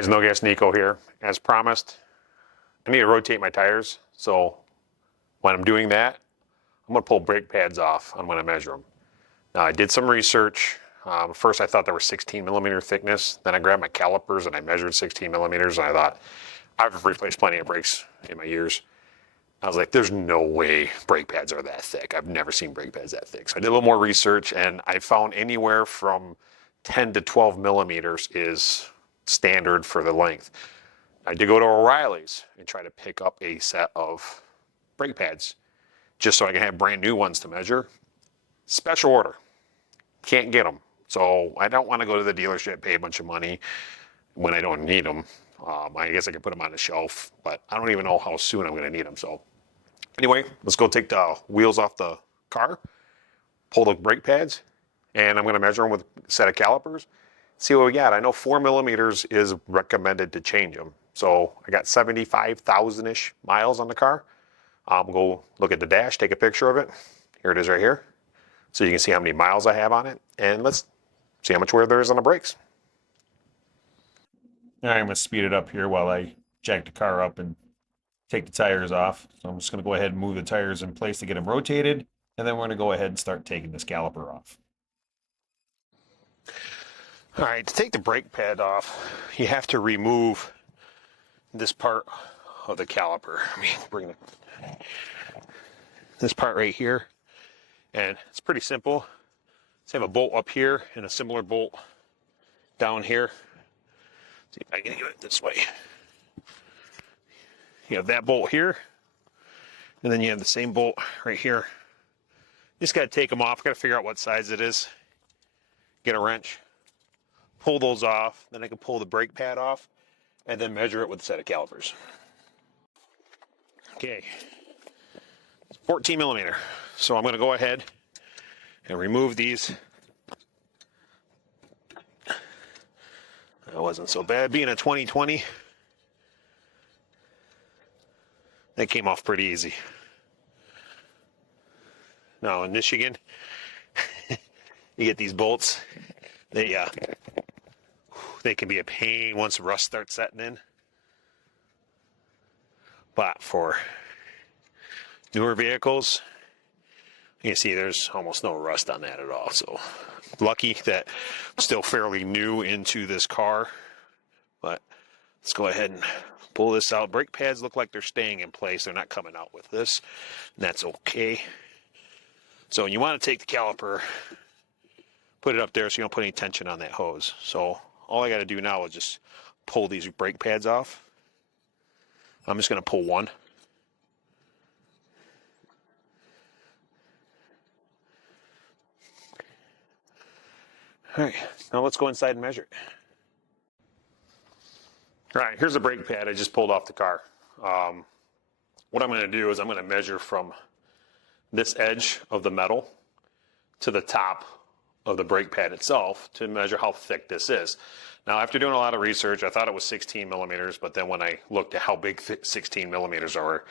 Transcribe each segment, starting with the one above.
Guys, No Gas Nico here. As promised, I need to rotate my tires. So when I'm doing that, I'm going to pull brake pads off when I measure them. Now I did some research. First I thought they were 16 millimeter thickness. Then I grabbed my calipers and I measured 16 millimeters and I thought, I've replaced plenty of brakes in my years. I was like, there's no way brake pads are that thick. I've never seen brake pads that thick. So I did a little more research and I found anywhere from 10 to 12 millimeters is standard for the length. I did go to O'Reilly's and try to pick up a set of brake pads just so I can have brand new ones to measure. Special order. Can't get them. So I don't want to go to the dealership, pay a bunch of money when I don't need them. I guess I could put them on the shelf, but I don't even know how soon I'm going to need them. So anyway, let's go take the wheels off the car, pull the brake pads, and I'm going to measure them with a set of calipers, see what we got. I know 4 millimeters is recommended to change them. So I got 75,000-ish miles on the car. Go look at the dash, take a picture of it. Here it is right here. So you can see how many miles I have on it. And let's see how much wear there is on the brakes. All right, I'm going to speed it up here while I jack the car up and take the tires off. So I'm just going to go ahead and move the tires in place to get them rotated. And then we're going to go ahead and start taking this caliper off. All right, to take the brake pad off, you have to remove this part of the caliper. Let me bring this part right here. And it's pretty simple. Let's have a bolt up here and a similar bolt down here. See if I can get it this way. You have that bolt here, and then you have the same bolt right here. You just got to take them off. Got to figure out what size it is. Get a wrench, pull those off. Then I can pull the brake pad off, and then measure it with a set of calipers. Okay, it's 14 millimeter. So I'm going to go ahead and remove these. That wasn't so bad. Being a 2020, that came off pretty easy. Now in Michigan, you get these bolts. They can be a pain once rust starts setting in. But for newer vehicles, you can see there's almost no rust on that at all. So lucky that I'm still fairly new into this car. But let's go ahead and pull this out. Brake pads look like they're staying in place. They're not coming out with this. And that's okay. So you want to take the caliper, put it up there so you don't put any tension on that hose. So all I got to do now is just pull these brake pads off. I'm just going to pull one. All right, now let's go inside and measure it. All right, here's the brake pad I just pulled off the car. What I'm going to do is I'm going to measure from this edge of the metal to the top of the brake pad itself to measure how thick this is. Now, after doing a lot of research, I thought it was 16 millimeters, but then when I looked at how big 16 millimeters are,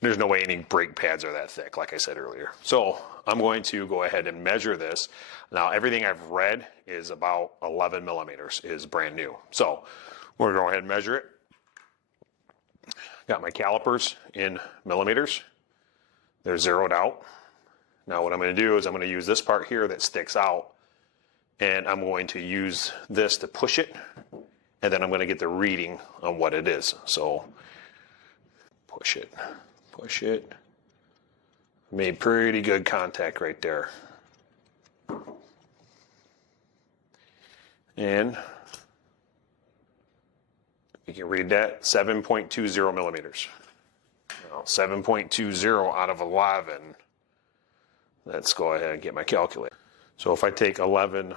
there's no way any brake pads are that thick, like I said earlier. So I'm going to go ahead and measure this. Now, everything I've read is about 11 millimeters, is brand new. So we're going to go ahead and measure it. Got my calipers in millimeters. They're zeroed out. Now what I'm going to do is I'm going to use this part here that sticks out, and I'm going to use this to push it, and then I'm going to get the reading on what it is. So push it, push it. Made pretty good contact right there. And you can read that, 7.20 millimeters. Now, 7.20 out of 11. Let's go ahead and get my calculator. So if I take 11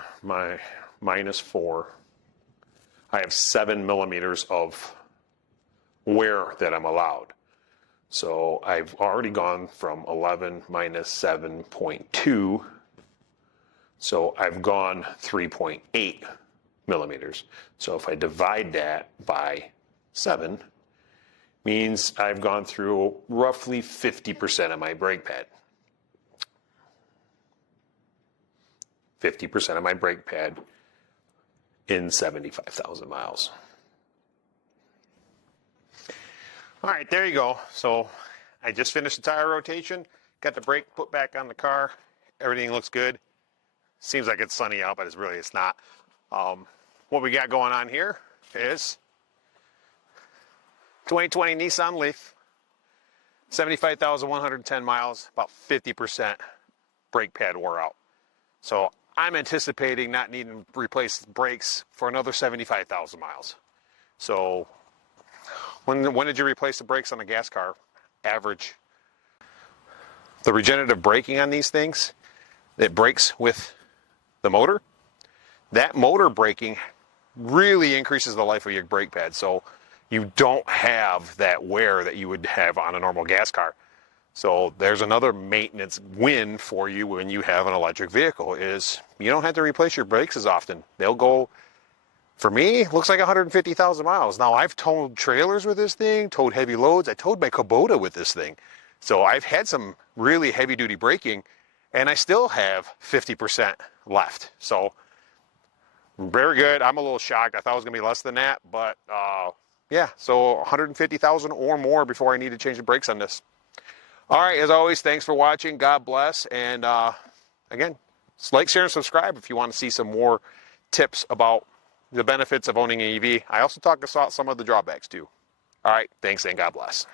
minus 4, I have 7 millimeters of wear that I'm allowed. So I've already gone from 11 minus 7.2. So I've gone 3.8 millimeters. So if I divide that by 7, means I've gone through roughly 50% of my brake pad. 50% of my brake pad in 75,000 miles. All right, there you go. So I just finished the tire rotation, got the brake put back on the car. Everything looks good. Seems like it's sunny out, but it's not. What we got going on here is 2020 Nissan Leaf, 75,110 miles, about 50% brake pad wore out. So I'm anticipating not needing to replace brakes for another 75,000 miles. So when did you replace the brakes on a gas car? Average. The regenerative braking on these things, it brakes with the motor. That motor braking really increases the life of your brake pad, so you don't have that wear that you would have on a normal gas car. So there's another maintenance win for you when you have an electric vehicle, is you don't have to replace your brakes as often. They'll go, for me, looks like 150,000 miles. Now, I've towed trailers with this thing, towed heavy loads. I towed my Kubota with this thing. So I've had some really heavy duty braking, and I still have 50% left. So very good. I'm a little shocked. I thought it was going to be less than that, but yeah, so 150,000 or more before I need to change the brakes on this. All right, as always, thanks for watching. God bless. And again, like, share, and subscribe if you want to see some more tips about the benefits of owning an EV. I also talk about some of the drawbacks too. All right, thanks and God bless.